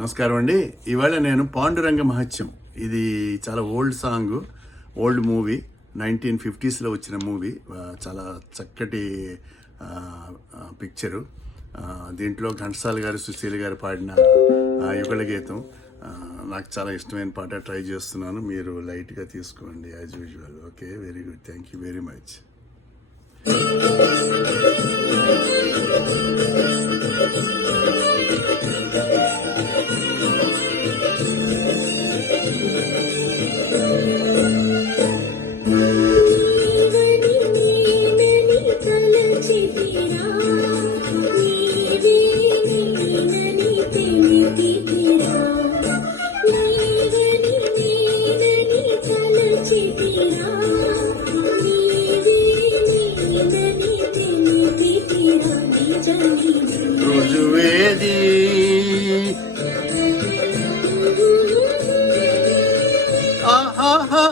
నమస్కారం అండి. ఇవాళ నేను పాండురంగ మహత్యం, ఇది చాలా old song, old movie, 1950s వచ్చిన మూవీ. చాలా చక్కటి పిక్చరు. దీంట్లో ఘంటసాల గారు, సుశీల్ గారు పాడిన యుగళ గీతం నాకు చాలా ఇష్టమైన పాట. ట్రై చేస్తున్నాను, మీరు లైట్గా తీసుకోండి as usual. Okay, very good, thank you very much. రుజువేది ఆహాహా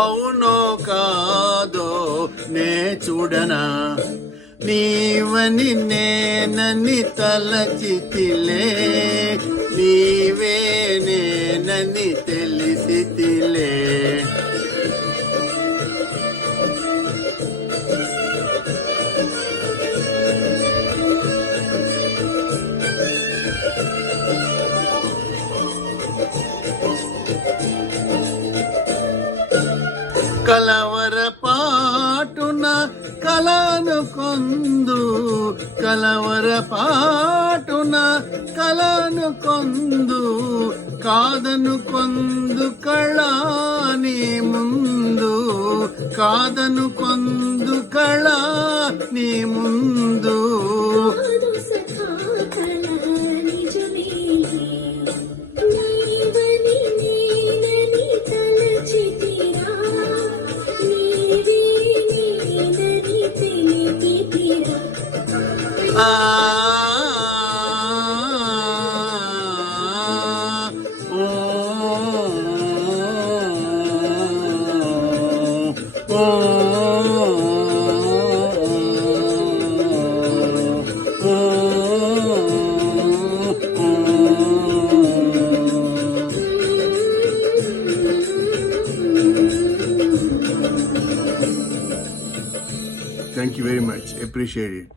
అవునో కాదో నే చూడనా, నీవని నేనని తలచితిలే, నీవే నేనని తెలిసితిలే. కలవర పాటున కలను కొందు, కలవర పాటున కలను కొందు, కాదను కొందు కళాని ముందు, కాదను కొందు కళాని ముందు. Thank you very much. Appreciate it.